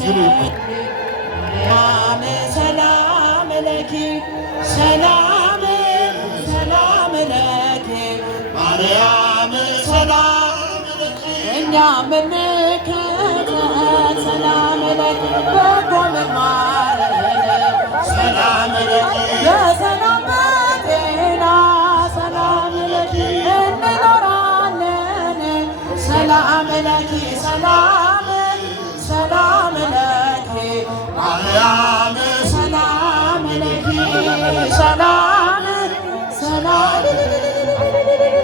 አመስግኑ። ሰላም ለኪ ሰላም ሰላም ለኪ ማርያም ሰላም ለኪ እኛ ምንከተል ሰላም ለኪ በጎ ምግባር ሰላም ለኪ በሰላም በጤና ሰላም ለኪ እንኖራለን ሰላም ለኪ ሰላም ሰላም ለኪ ማርያም ሰላም ለኪ ሰላም ሰላም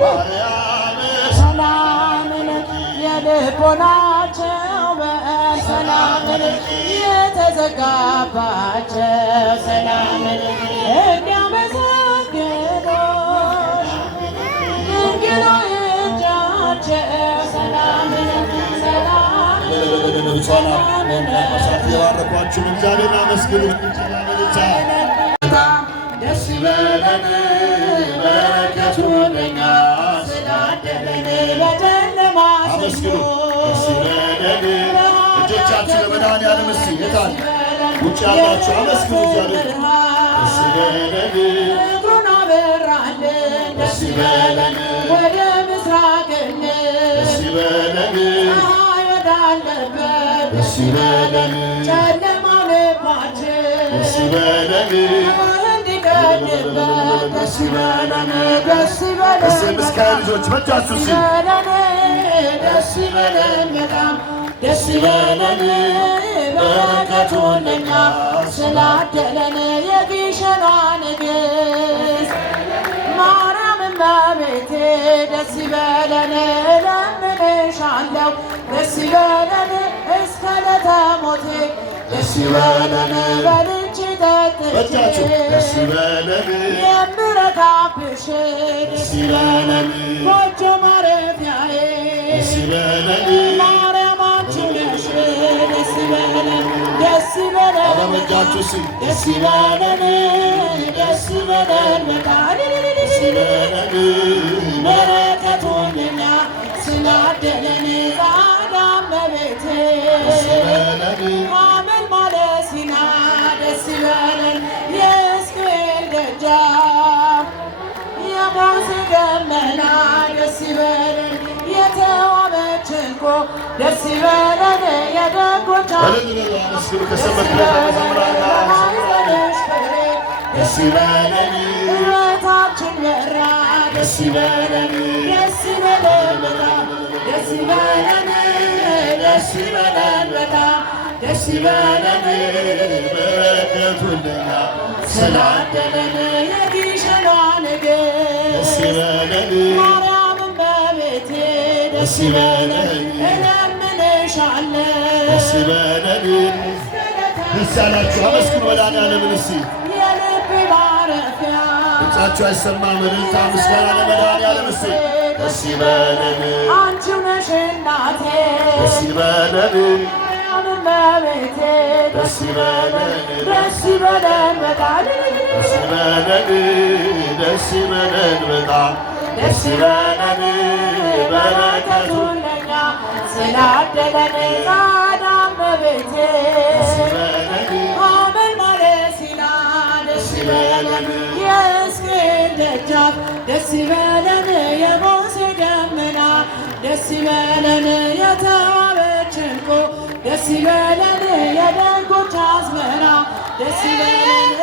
ማርያም ሰላም ለኪ የልቦናቸው በሰላም ለኪ የተዘጋባቸው ሰላም ለኪ እንዲያመሰግኑሽ ድንግል እጃቸው ሰላም ለኪ ሰላም የባረኳችሁን እግዚአብሔርን አመስግኑ። ደስ ይበለን በረከቱ ለኛ ስላደለን በጨለማ አመስግኑ። ደስ ይበለን። እጆቻችሁ ለመድኃኒዓለም እስቲ የታል ውጭ ያላችሁ አመስግኑ። እግዚአብሔር ደስ ይበለን። እግሩን አበራልን ደስ ይበለን ወደ ምስራቅ ደስ ይበለን። ፀሐይ ወዳለበት ደስ ይበለን። ጨለማው ልባችን ደስ ይበለን። እንዲቀድበት ደስ ይበለን ደስ ይበለን ምስካየ ልጆች በእጃችሁ ሲ ደስ ይበለን በጣም ደስ ይበለን በረከቱን ለኛ ስላደለን የግሸኗ ንግሥት ማርያም እመቤቴ ደስ ይበለን እለምንሻለሁ ደስ ይበለን እስከ ዕለተ ሞቴ ደስ ይበለን በልቼ ጠጥቼ ደስ ይበለን የምረካብሽ ደስ ይበለን ጎጆ ማረፊያዬ ደስ ይበለን ማርያማችን ነሽ ደስ ይበለን ደስ ይበለን አለመጃችሁ ሲ ደስ ይበለን ደስ ይበለን በቃል ደስ ይበለን በረከቱን ለኛ ስላደለን ጻዳ እመቤቴ ደስ ይበለን አመል ማለት ሲና ደስ ይበለን የሕዝቅኤል ደጃፍ የሙሴ ደመና ደስ ይበለን የተዋበች ዕንቁ ደስ ይበለን የደጎች አመስግኑ። ከሰንበት ማይዘንሽ ፍሬ ደስ ይበለን ሕይወታችን በራ ደስ ይበለን ደስ ይበለን በጣም ደስ ይበለን ደስ ይበለን በጣም ደስ ይበለን በረከቱን ለኛ ስላደለን የግሸኗ ንግሥት ደስ ይበለን ማርያም እመቤቴ ደስ ይበለን እለምንሻለን ደስ ይበለን። ደስ ያላችሁ አመስግኑ መድኃኒዓለምን እስቲ የልቤ ማረፊያ ድምፃችሁ አይሰማም። እልልታ ምስጋና ለመድኃኒዓለም እስቲ ደስ ይበለን አንቺው ነሽ እናቴ ደስ ይበለን ማርያም እመቤቴ ደስ ይበለን ደስ ይበለን በቃል ደስ ይበለን ደስ ይበለን በጣም ደስ ይበለን በረከቱን ለኛ ስላደለን ጻዳ እመቤቴ አመል ማለት ሲና ደስ ይበለን የሕዝቅኤል ደጃፍ ደስ ይበለን የሙሴ ደመና ደስ ይበለን የተዋበች ዕንቁ ደስ ይበለን የደጎች አዝመራ ደስ ይበለን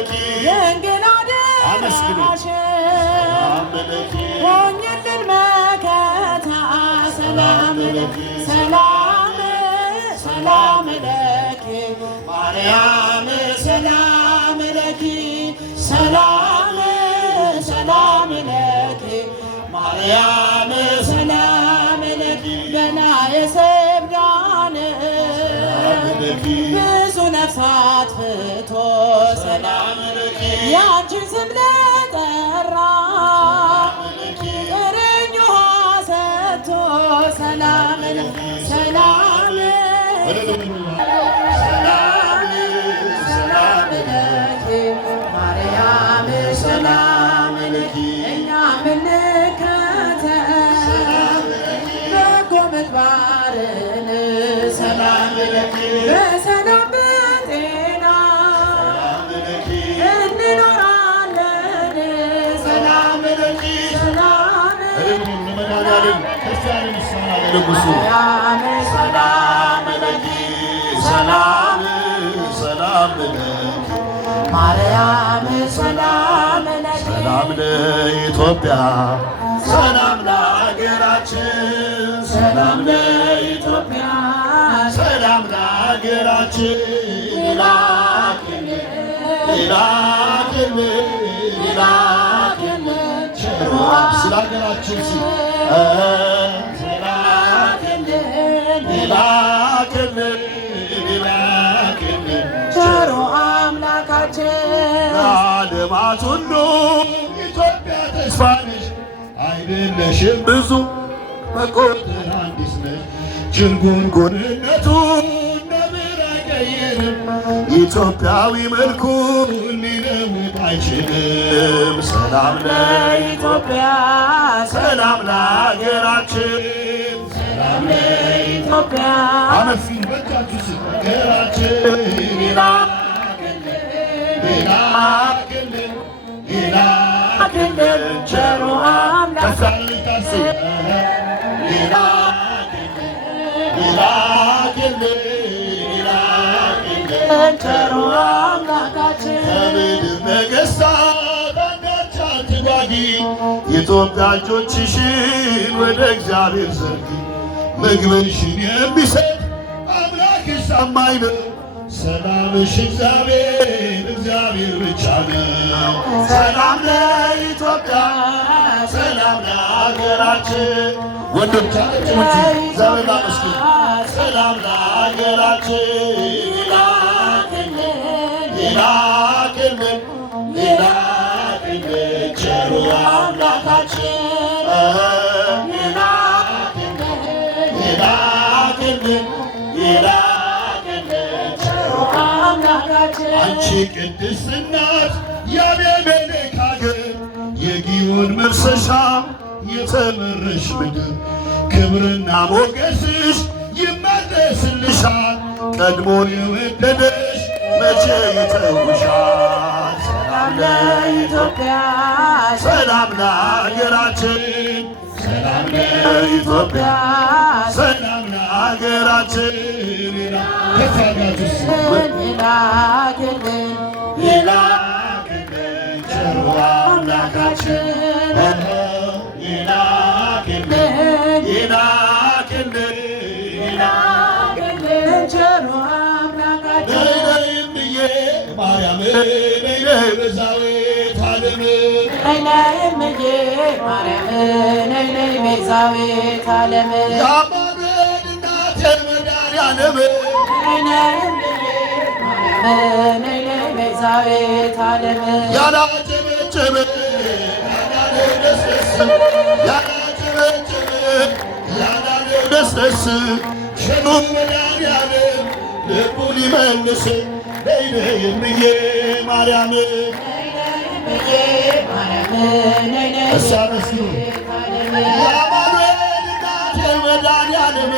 ድንግል አደራሽ ሆኝልን መከታ ሰላም ሰላም ሰላም ለኪ ማርያም ሰላም ለኪ ሰላም ሰላም ለኪ ማርያም ሰላም ለኪ በላይ ሰብዳን ብዙ ነፍሳት ፍቶ ሰላም ለኪ ያንቺን ስም ለጠራ ጥርኝ ውሃ ሰጥቶ ሰላም ሰላም ሰላም ለኪ ማርያም ሰላም ለኪ እኛ ምንከተል በጎ ምግባርን ሰላም ለኪ በሰላም በጤና እንኖራለን ሰላም ለኪ ሰላም ሰላም ለኪ ሰላም ሰላም ለኪ ማርያም ሰላም ለኪ ሰላም ለኢትዮጵያ ሰላም ለሀገራችን ሰላም ለኢትዮጵያ ሰላም ለሀገራችን ይላክልን ይላክልን ይላክልን ስለ ሀገራችን ይላክልን ይላክልን ቸሩ አምላካችን ለዓለማት ሁሉ ኢትዮጵያ ተስፋ ነሽ አይደለሽም ብዙ በቁጥር አንዲት ነሽ ጅንጉንጉንነቱ ነብር አይቀይርም ኢትዮጵያዊ መልኩን ሊለውጥ አይችልም ሰላም ለኢትዮጵያ ሰላም ለሀገራችን ሰላም ለኢትዮጵያ አመስግን በእጃችሁ ስጥ ሀገራችን ይላክልን ይላክልን ቸሩ አምላካችን ይላክልን ይላክልን ቸሩ አምላካችን ከምድር ነገሥታት አንዳች አትጓጊ የኢትዮጵያ እጆችሽን ወደ እግዚአብሔር ዘርጊ ምግብሽን የሚሰጥ አምላክሽ ታማኝ ነው ሰላምሽ እግዚአብሔር ብቻ ነው ሰላም ለኢትዮጵያ ሰላም ለሀገራችን ወንዶቻችን ዘመን አመስግኑ ሰላም ለሀገራችን ይላክልን ይላክልን ቸሩ አምላካችን ይላክልን ይላክልን ቸሩ አምላካችን አንቺ ቅድስት እናት የአቤሜሌክ አገር የግዮን መፍሰሻ የተመረሽ ምድር ክብርና ሞገስሽ ይመለስልሻል ቀድሞ የወደደሽ መቼ ይተውሻል ሰላም ለኢትዮጵያ ሰላም ለሀገራችን ሰላም ለኢትዮጵያ ሰላም ለሀገራችን ይላክልን ይላክልን ቸሩ አምላካችን ይላክልን ይላክልን ይላክልን ቸሩ አምላካችን ነይ እምዬ ማርያም ነይ ቤዛዊተ ዓለም ነይ እምዬ ማርያም ነይ ቤዛዊተ ዓለም የአማኑኤል እናት መድኃኒዓለም ነይ እምዬ ማርያም ነይ ቤዛዊተ ዓለም ያላጨበጨበ ያላለው ደስደስ ያላጨበጨበ ያላለው ደስደስ ሸኑ መድኃኒዓለም ልቡን ይመልስ ነይ እምዬ ማርያም እሷ መስሉ የአማኑኤል እናት መድኃኒዓለም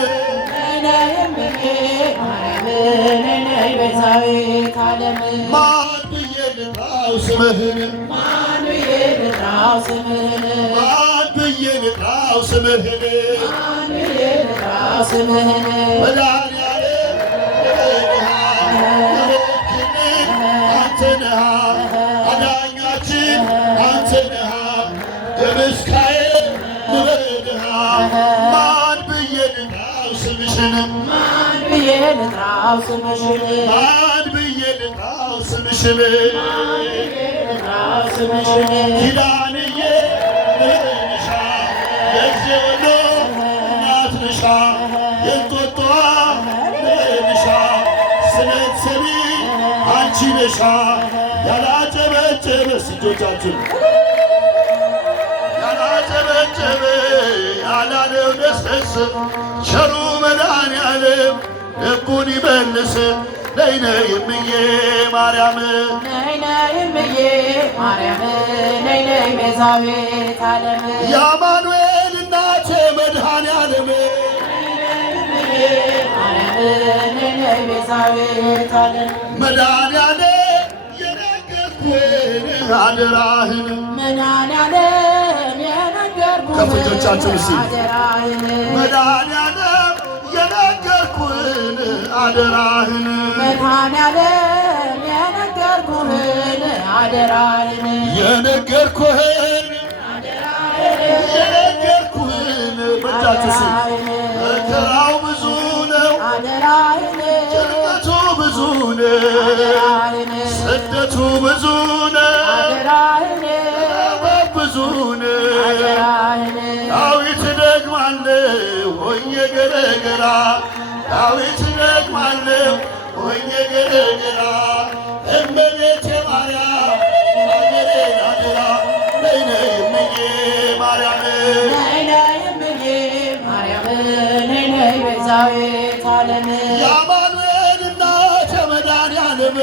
ማን ብዬ ልጥራው ስምህን ማን ብዬ ልጥራው ስምህን ማን ብዬ ልጥራው ስምህን ማን ብዬ ልጥራው ስምህን መድኃኒዓለም የበድሃ የረድክልን አንተ ነህ ልጥራው ስምሽን ማን ብዬ ልጥራው ስምሽን ልጥራው ስምሽን ኪዳንዬ ነሻ የዚህ ወሎ እናት ነሻ የእንጦጦ ነሻ ስለት ሰሚ አንቺ ነሻ ያላጨበጨበ እጆቻችን ያላጨበጨበ ያላለው ደስደስ ቸሩ መድኃኔዓለም ልቡን ይመልስ ነይ ነይ እምዬ ማርያም ነይ ነይ እምዬ ማርያም ነይ ነይ ቤዛዊተ ዓለም የአማኑኤል እናቴ መድኃኔዓለም ማርያም ነይ ነይ ቤዛዊተ ዓለም መድኃኔዓለም የነገርኩህን አደራህን መድኃኔዓለም የነገርኩህን ከፍ እጆቻችን እስኪ አደራህን መድኃኔዓለም የነገርኩህን አደራህን መድኃኔዓለም የነገርኩህን አደራህን የነገርኩህን የነገርኩህን በእጃችሁ እስኪ መከራው ብዙ ነው አደራህን ጭንቀቱ ብዙ ነው አደራህን ስደቱ ብዙ ነው አደራህን ብዙ ነው አደራህን ዳዊት ደግማለሁ ሆኜ ገረገራ ዳዊት ደግማለሁ ሆኜ ገረገራ እመቤቴ ማርያም አገሬን አደራ ነይ ነይ እምዬ ማርያም ነይ ነይ እምዬ ማርያም ነይ ነይ ቤዛዊተ ዓለም የአማኑኤል እናት የመድኃኔዓለም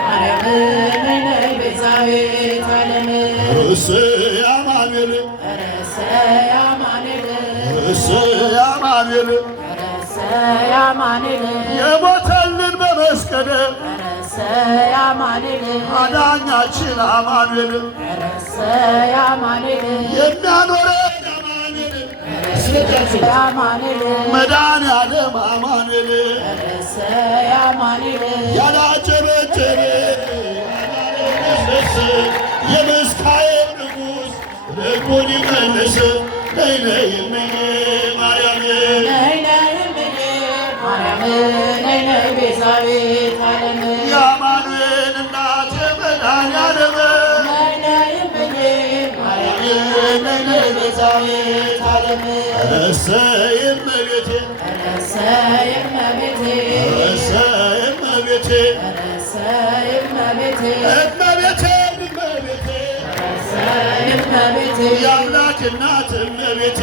ማርያም ነይ ነይ ቤዛዊተ ዓለም ርዕሰ አማኑኤል ርዕሰ አማኑኤል ርዕሰ አማኑኤል ርዕሰ አማኑኤል የሞተልን በመስቀል ርዕሰ አማኑኤል አዳኛችን አማኑኤል ርዕሰ አማኑኤል የሚያኖረን አማኑኤል አማኑኤል መድኃኔዓለም አማኑኤል ርዕሰ አማኑኤል ያላጨበጨበ ያላለስለስ የመስካዬም ንጉሥ ልቡን ይመልስ ነይ ነይ እምዬ ማርያም ነይ ነይ እምዬ ማርያም ነይ ነይ ቤዛዊተ ዓለም የአማኑኤል እናት የመድኃኔዓለም ነይ ነይ እምዬ ማርያም ነይ ነይ ቤዛዊተ ዓለም እሰይ እመቤቴ እሰይ እመቤቴ እሰይ እመቤቴ እሰይ እመቤቴ እመቤቴ እመቤቴ እሰይ እመቤቴ የአምላክ እናት እመቤቴ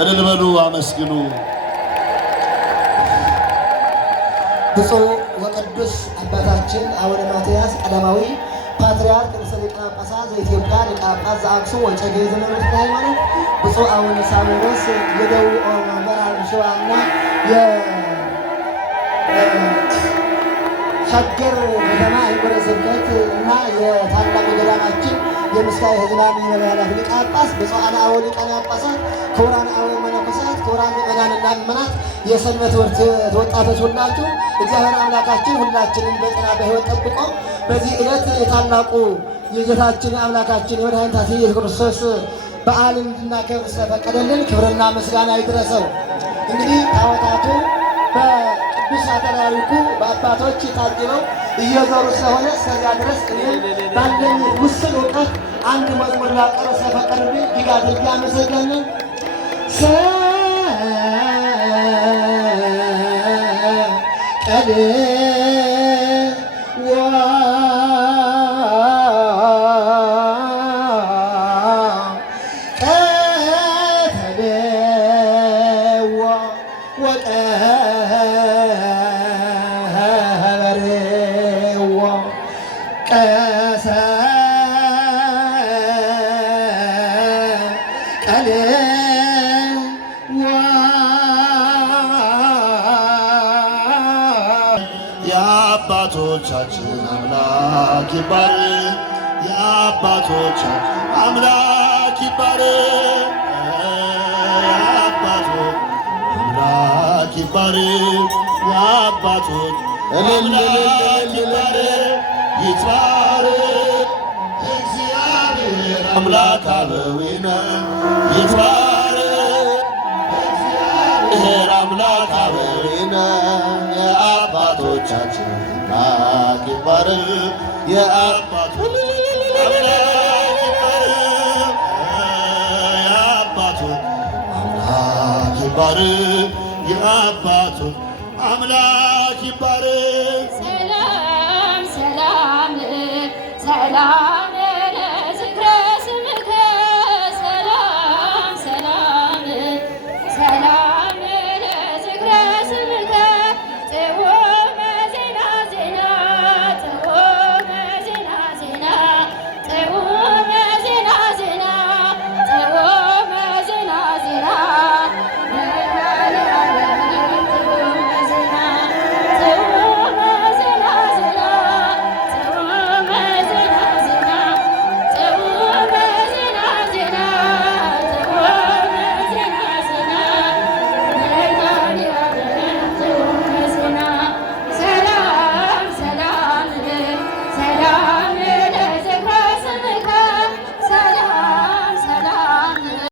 እልል በሉ አመስግኑ። ብፁዕ ወቅዱስ አባታችን አቡነ ማትያስ ቀዳማዊ ፓትርያርክ ርእሰ ሊቃነ ጳጳሳት ዘኢትዮጵያ ሊቀ ጳጳስ ዘአክሱም ወዕጨጌ ዘመንበረ ሃይማኖት፣ ብፁዕ አቡነ ሳዊሮስ የደቡብ ምዕራብ ሸዋና የሸገር ከተማ ሀገረ ስብከት እና የታላቁ ገዳማችን የምስካየ ኅዙናን መንበረ ኃላፊ ሊቀ ጳጳስ፣ ብፁዓን አበው ሊቃነ ጳጳሳት፣ ክቡራን አበው መነኮሳት፣ ክቡራን ምዕመናንና ምዕመናት፣ የሰንበት ትምህርት ወጣቶች ሁላችሁ እግዚአብሔር አምላካችን ሁላችንን በጤና በሕይወት ጠብቆ በዚህ ዕለት የታላቁ የጌታችን የአምላካችን የመድኃኒታችን ኢየሱስ ክርስቶስ በዓልን እንድናከብር ስለፈቀደልን ክብርና ምስጋና ይድረሰው። እንግዲህ ታቦታቱ በቅዱስ ፓትርያርኩ በአባቶች ታጅበው እየዞሩ ስለሆነ እስከዚያ ድረስ እኔም ባለኝ ውስን እውቀት አንድ መዝሙር ላቀርብ ስለፈቀዱልኝ እጅግ አድርጌ አመሰግናለሁ። ሰቀድ የአባቶቻችን አምላክ ይባረክ፣ የአባቶቻችን አምላክ ይባረክ፣ የአባቶች አምላክ ይባረክ፣ የአባቶች አምላክ ይባረክ። ይትባረክ እግዚአብሔር አምላክ አበዊነ፣ ይትባረክ እግዚአብሔር አምላክ አበዊነ። የአባቶቻችን አምላክ ይባረክ፣ የአባቶች አምላክ ይባረክ፣ የአባቶች አምላክ ይባረክ፣ የአባቶች አምላክ ይባረክ። ሰላም ሰላም ሰላም